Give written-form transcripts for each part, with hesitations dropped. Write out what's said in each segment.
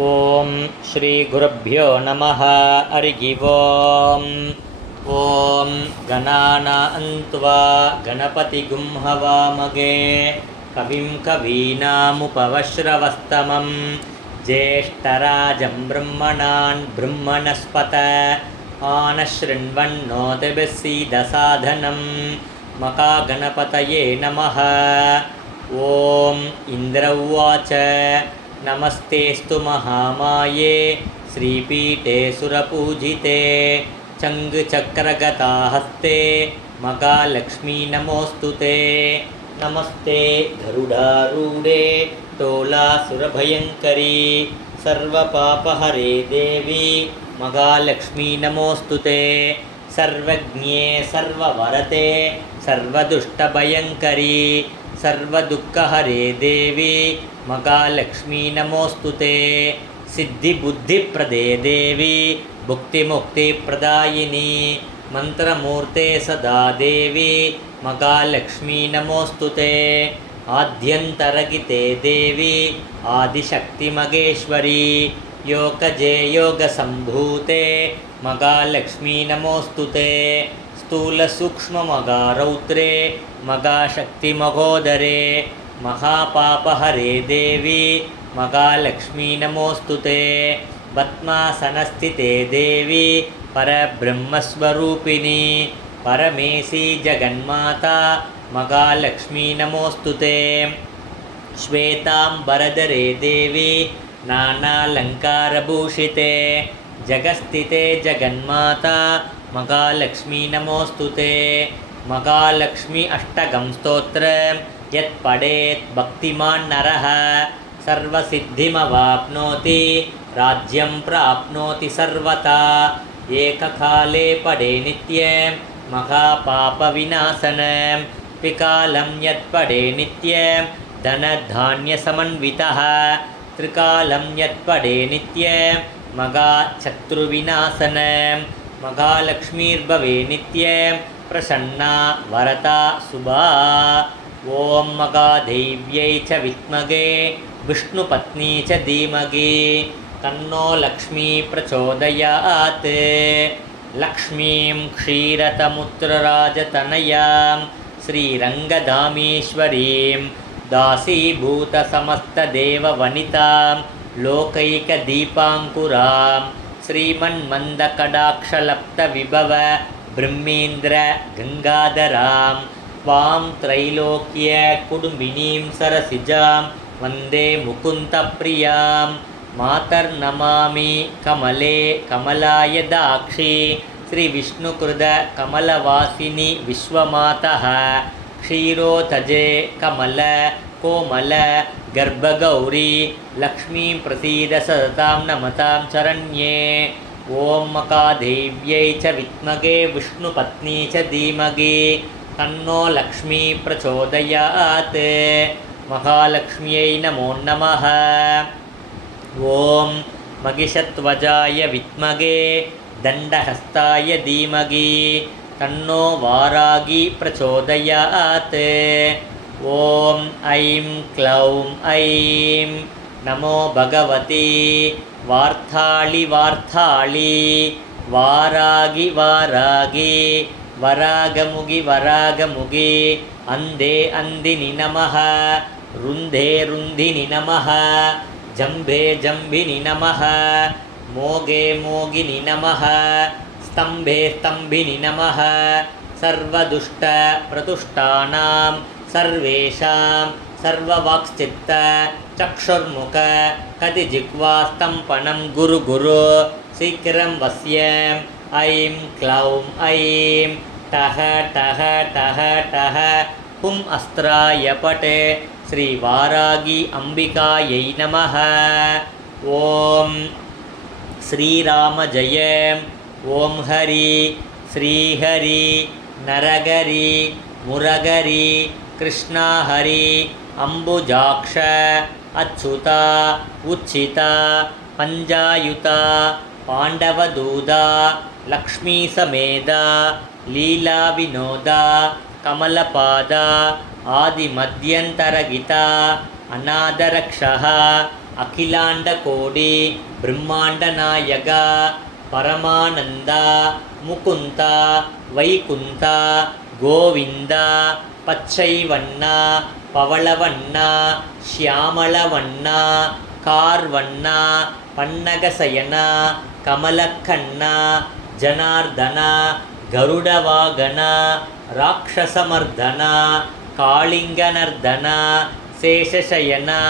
ओम श्री गुरुभ्यो नमः। हरिः ओम। ओम गणानान्त्वा गणपतिगुं हवामहे कविं कवीनामुपवश्रवस्तमं ज्येष्ठराजं ब्रह्मणान् ब्रह्मणस्पत आनशृण्वन्नोतिभिस्सीदसाधनं मकागणपतये नमः। ओम इन्द्र उवाच नमस्तेस्तु महामाये श्रीपीठे सुरपूजिते चङ्गचक्रगताहस्ते महालक्ष्मी नमोऽस्तु ते। नमस्ते गरुडारूढे तोलासुरभयङ्करी सर्वपापहरे देवी महालक्ष्मी नमोऽस्तु ते। सर्वज्ञे सर्ववरते सर्वदुष्टभयङ्करी सर्वदुःखहरे देवी महालक्ष्मी नमोऽस्तु ते। सिद्धिबुद्धिप्रदे देवी भुक्तिमुक्तिप्रदायिनी मन्त्रमूर्ते सदा देवी महालक्ष्मी नमोऽस्तु ते। आद्यन्तरगिते देवी आदिशक्तिमगेश्वरी योगजे योगसम्भूते महालक्ष्मी नमोऽस्तु ते। स्थूलसूक्ष्ममगारौद्रे मगाशक्तिमगोदरे महापापहरे देवी महालक्ष्मी नमोऽस्तु ते। पद्मासनस्थिते देवी परब्रह्मस्वरूपिणी परमेशी जगन्माता महालक्ष्मी नमोऽस्तु ते। श्वेताम्बरधरे देवी नानालङ्कारभूषिते जगस्थिते जगन्माता महालक्ष्मी नमोऽस्तु ते। महालक्ष्मी अष्टकं स्तोत्रं यत्पठेत् भक्तिमान् नरः सर्वसिद्धिमवाप्नोति राज्यं प्राप्नोति सर्वथा। एककाले पठे नित्यं महापापविनाशनं त्रिकालं यत्पठे नित्यं धनधान्यसमन्वितः त्रिकालं यत्पठे नित्यं महाशत्रुविनाशनं महालक्ष्मीर्भवे नित्यं प्रसन्ना वरदा शुभा। ओम महादेव्यै च विद्महे विष्णुपत्नी च धीमहि तन्नो लक्ष्मी प्रचोदयात्। लक्ष्मीं क्षीरतमुत्रराजतनयां श्रीरङ्गधामेश्वरीं दासीभूतसमस्तदेववनितां लोकैकदीपाङ्कुरां श्रीमन्मन्दकटाक्षलब्धविभव ब्रह्मेन्द्र गङ्गाधरां त्वां त्रैलोक्य कुटुम्बिनीं सरसिजां वन्दे मुकुन्दप्रियां। मातर्नमामि कमले कमलाय दाक्षी श्रीविष्णुकृत कमलवासिनी विश्वमातः क्षीरोतजे कमल कोमल गर्भगौरी लक्ष्मीं प्रसीद सततां नमतां शरण्ये। ओम महादेव्यै च विद्महे विष्णुपत्नी च धीमहि तन्नो लक्ष्मी प्रचोदयात्। महालक्ष्म्यै नमो नमः। ओम महिषध्वजाय विद्महे दण्डहस्ताय धीमहि तन्नो वारागी प्रचोदयात्। ओम ऐं क्लौं ऐं नमो भगवती वार्ताळि वार्ताळि वारागी वारागी वरागमुगि वरागमुगि अन्धे अन्धिनि नमः रुन्धे रुन्धिनि नमः जम्भे जम्भिनि नमः मोगे मोगिनि नमः स्तम्भे स्तम्भिनि नमः सर्वदुष्टप्रतुष्टानां सर्वेषां सर्ववाक्चित्त चक्षुर्मुख कतिजिह्वास्तम्पनं गुरु गुरु शीघ्रं वश्यं ऐं क्लौं ऐं टः टः टः टः हुं अस्त्राय पटे श्रीवारागी अम्बिकायै नमः। ओम श्रीराम जय ओम हरि श्रीहरि नरहरि मुरहरि कृष्णा हरि अम्बुजाक्ष अच्युता उच्चिता पञ्चायुता पाण्डवदूता लक्ष्मीसमेता लीलाविनोदा कमलपादा आदिमध्यन्तरगिता अनादरक्षः அகிலாண்ட கோடி பிரம்மாண்ட நாயகா பரமானந்தா முகுந்தா வைகுந்தா கோவிந்தா பச்சை வண்ணா பவளவண்ணா ஷியாமளவண்ணா கார்வண்ணா பன்னகசயனா கமலக்கண்ணா ஜனார்தனா கருடவாகனா ராட்சசமர்தனா காளிங்கநர்தனா சேஷசயனா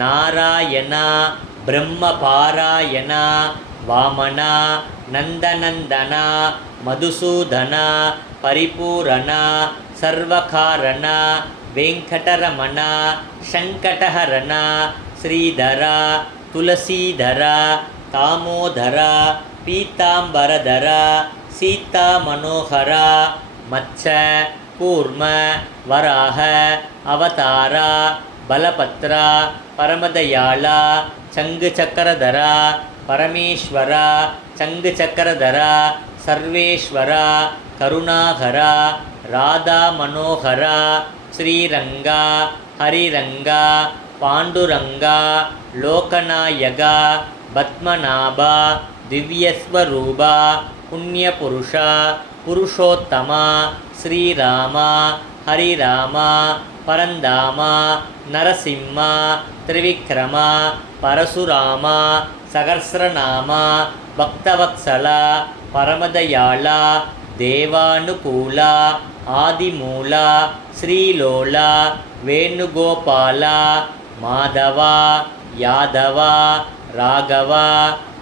நாராயணா பிரம்மபாராயணா வாமனா நந்தநந்தனா மதுசூதனா பரிபூரணா சர்வகாரணா வெங்கடரமணா சங்கடஹரணா ஸ்ரீதரா துளசீதரா தாமோதரா பீதாம்பரதரா சீதா மனோகரா மச்ச கூர்ம வராக அவதாரா பலபத்ரா பரமதயாளா சங்கு சக்கரதரா பரமேஸ்வரா சங்கு சக்கரதரா சர்வேஸ்வரா கருணாகரா ராதா மனோகரா ஸ்ரீரங்கா ஹரிரங்கா பாண்டுரங்கா லோகநாயகா பத்மநாபா திவ்யஸ்வரூபா புண்ணியபுருஷா புருஷோத்தமா ஸ்ரீராமா ஹரிராமா பரந்தாமா நரசிம்மா திரிவிக்ரமா பரசுராமா சகஸ்ரநாமா பக்தவத்சலா பரமதயாளா தேவானுகூலா ஆதிமூலா ஸ்ரீலோலா வேணுகோபாலா மாதவா யாதவா ராகவா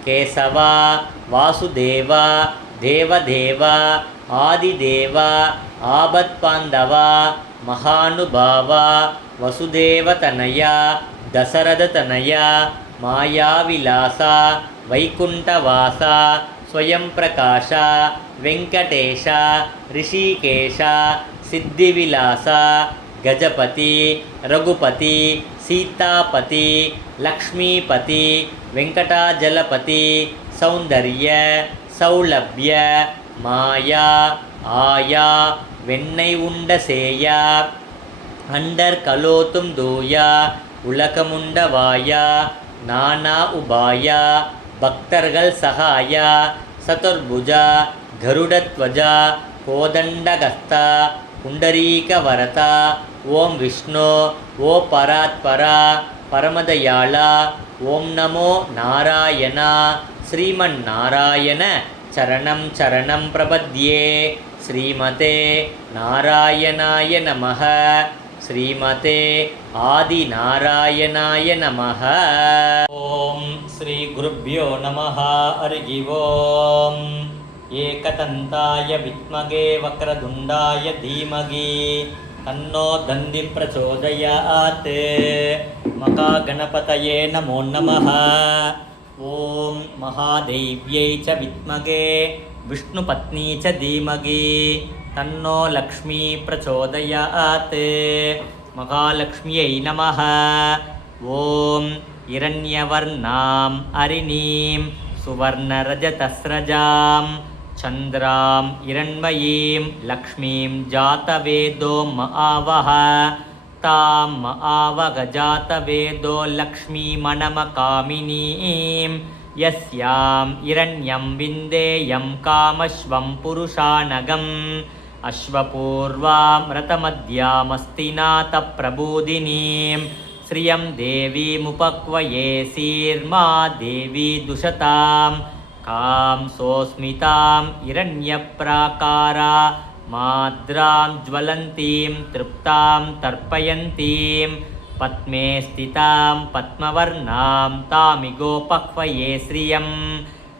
கேசவா வாசுதேவா தேவதேவா ஆதிதேவா ஆபத்பாந்தவா மகானுபாவா வசுதேவதனயா தசரததனயா மாயாவிலாசா வைகுண்டவாசா ஸ்வயம் பிரகாஷா வெங்கடேஷா ரிஷிகேஷா சித்திவிலாசா கஜபதி ரகுபதி சீதாபதி லக்ஷ்மீபதி வெங்கடாஜலபதி சௌந்தர்ய சௌலபிய மாயா ஆயா வெண்ணெய் உண்ட சேயா அண்டர் கலோத்தும் தூயா உலகமுண்ட வாயா நானா உபாயா பக்தர்கள் சகாயா சதுர்புஜா கருடத்வஜா கோதண்டகஸ்தா புண்டரீகவரதா ஓம் விஷ்ணு ஓ பராத்பரா பரமதயாளா ஓம் நமோ நாராயணா ஸ்ரீமன் நாராயண சரணம் சரணம் பிரபத்யே ஸ்ரீமதே நாராயணாய நமஹ ஸ்ரீமதே ஆதிநாராயணாய நமஹ. ஓம் ஸ்ரீ குருப்யோ நமஹ. ஹரி ஓம். ஏகதந்தாய வித்மகே வக்ரதுண்டாய தீமகி தன்னோ தந்தி பிரச்சோதயாத். மகாகணபதயே நமோ நமஹ. ஓம் மகாதேவ்யை ச வித்மகே விஷ்ணுபத்னி ச தீமகி தன்னோ லக்ஷ்மீ பிரச்சோதயாத். மகாலக்ஷ்மியை நமஹ. ஓம் இரண்யவர்ணாம் அரிணீம் சுவர்ணரஜதஸ்ரஜாம் சந்திராம் இரண்மயீம் லக்ஷ்மீம் ஜாதவேதோ மஆவஹ. தாம் மஆவக ஜாதவேதோ லக்ஷ்மீமணமகாமினீம் யஸ்யாம் இரண்யம் விந்தேயம் காமஸ்வம் புருஷானகம். அஸ்வபூர்வாம் ரதமத்யாமஸ்திநாத பிரபூதினீம் ஸ்ரியம் தேவீமுபக்வயே சீர்மா தேவி துஷதாம். காம் சோஸ்மிதாம் இரண்யப்ராகாரா மாத்ராம் ஜ்வலந்தீம் திருப்தாம் தர்ப்பயந்தீம் பத்மே ஸ்திதாம் பத்மவர்ணாம் தாமிகோபக்வயே ஸ்ரியம்.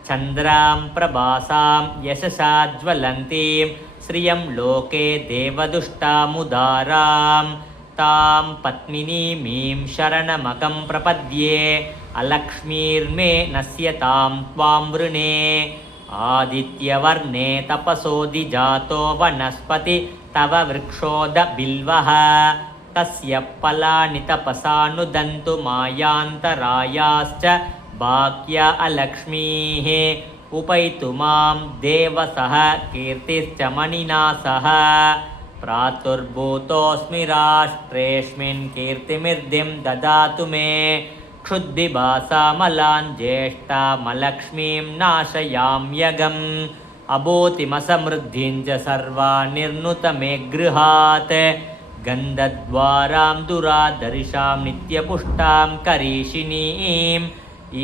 சந்திராம் பிரபாசாம் யசசா ஜ்வலந்தீம் ஸ்ரியம் லோகே தேவதுஷ்டாமுதாராம். தாம் பத்மினீமீம் சரணமகம் பிரபத்யே அலக்ஷ்மீர்மே நஸ்யதாம் த்வாம் வ்ருணே. ஆதித்யவர்ணே தபசோதி ஜாதோ வனஸ்பதி தவ விருக்ஷோத பில்வஹ. தஸ்ய பலானி தபசானுதந்து மாயாந்தராயாஸ்ச பாக்ய அலக்ஷ்மீः. उपैतु मां देवसः कीर्तिश्च मणिना सह. प्रातुर्भूतोऽस्मि राष्ट्रेऽस्मिन् कीर्तिमिर्दिं ददातु मे. क्षुद्दिभासामलान् ज्येष्ठामलक्ष्मीं नाशयाम्यगम् अबोतिमसमृद्धिं च सर्वान् निर्नुतमे गृहात् गन्धद्वारां दुरादर्शां नित्यपुष्टां करीषिणीम्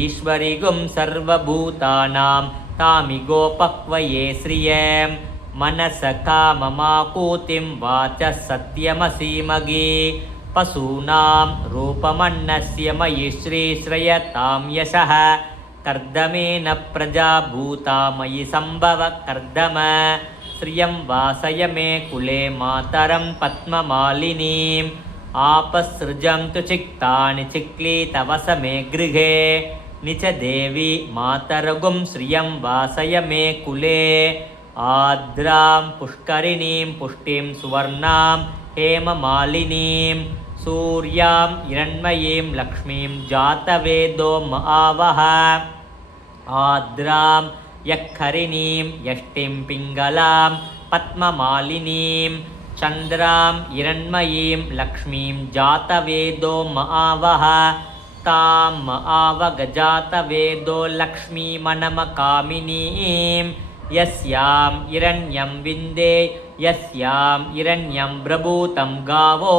ईश्वरिगुं सर्वभूतानां तामिगोपक्वये श्रियं मनसकाममाकूतिं वाचः सत्यमसीमगे पशूनां रूपमन्नस्य मयि श्रीश्रयतां यशः कर्दमेन प्रजा भूता मयि सम्भव कर्दम श्रियं वासय मे कुले मातरं पद्ममालिनीम् आपसृजं तु चिक्तानि चिक्लीतवस मे गृहे निच देवी मातरगुं श्रियं वासय मे कुले आद्रां पुष्करिणीं पुष्टिं सुवर्णां हेममालिनीं सूर्यां हिरण्मयीं लक्ष्मीं जातवेदो आवह आद्रां यक्खरिणीं यष्टिं पिङ्गलां पद्ममालिनीं चन्द्रां हिरण्मयीं लक्ष्मीं जातवेदो आवह तां आवगजातवेदो लक्ष्मीमनमकामिनीं यस्यां हिरण्यं विन्दे यस्यां हिरण्यं प्रभूतं गावो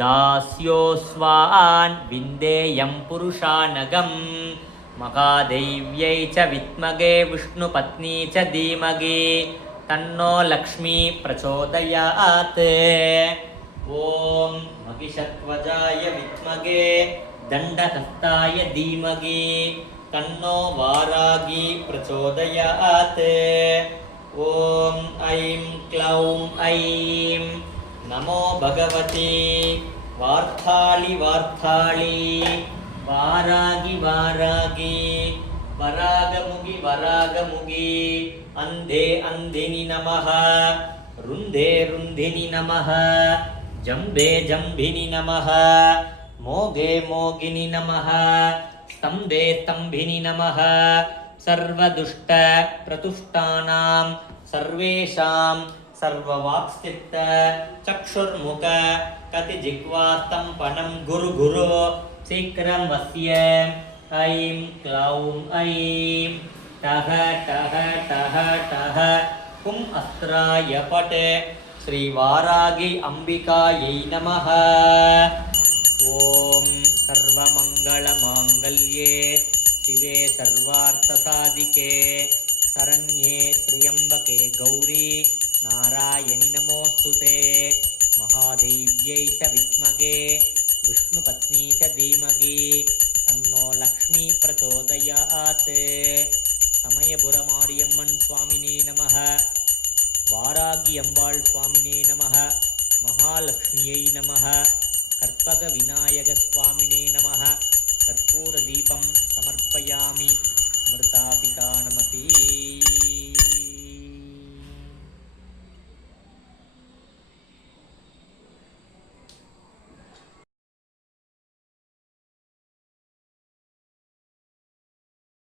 दास्योऽस्वान् विन्देयं पुरुषानगम् महादेव्यै च विद्महे विष्णुपत्नी च धीमहि तन्नो लक्ष्मी प्रचोदयात् ॐ महिषध्वजाय विद्महे दण्डहस्ताय धीमहि तन्नो वारागी प्रचोदयात् ॐ ऐं क्लौं ऐं नमो भगवती वार्ताळि वार्ताळि वारागी वारागी वरागमुगि वरागमुगि अन्धे अन्धिनि नमः रुन्धे रुन्धिनि नमः जम्बे जम्भिनि नमः मोगे मोगिनि नमः स्तम्भे स्तम्भिनि नमः सर्वदुष्ट प्रतुष्टानां सर्वेषां सर्ववाक्स्थित चक्षुर्मुख कतिजिह्वास्तम्भनं गुरु गुरु शीघ्रं वस्य ऐं क्लौं ऐं टः टः टः टः हुम् अस्त्राय पट श्रीवारागी अम्बिकायै नमः ॐ सर्वमङ्गलमाङ्गल्ये शिवे सर्वार्थसाधिके शरण्ये त्र्यम्बके गौरी नारायणि नमोऽस्तुते महादेव्यै च विद्महे विष्णुपत्नी च धीमहि तन्नो लक्ष्मी प्रचोदयात् समयपुरमारियम्मन् स्वामिने नमः वारागी अम्बाळ् स्वामिने नमः महालक्ष्म्यै नमः कर्पगविनायकस्वामिने नमः कर्पूरदीपं समर्पयामि।